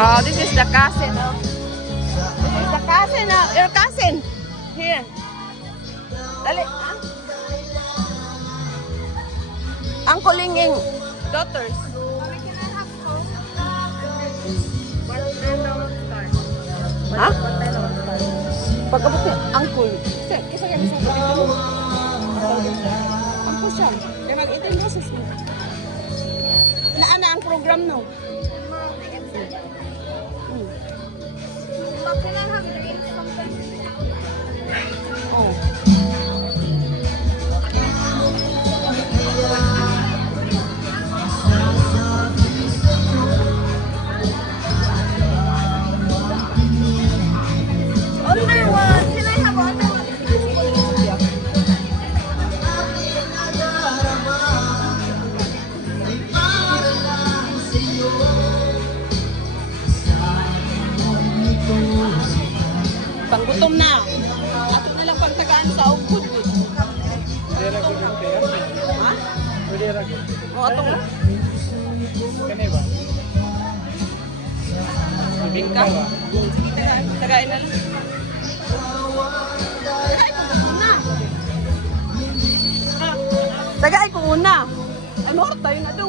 Oh, this is the cousin. Oh. This is the cousin. Your cousin. Here. Dali. Uncle Linging daughters. Ha? Pagkabot ni Uncle. Kisa yan sa dito. Uncle siya. Kaya mag-18 boses mo. Naana ang program no? Can I have drinks sometimes? Oh. Under one. Can I have under one? Panggutom na. Ato na lang pagtagaan sa ugod. Ha? O, atong lang. Bibing ka? Sige, tagain na lang. Tagay ko una. Ano, tayo na doon.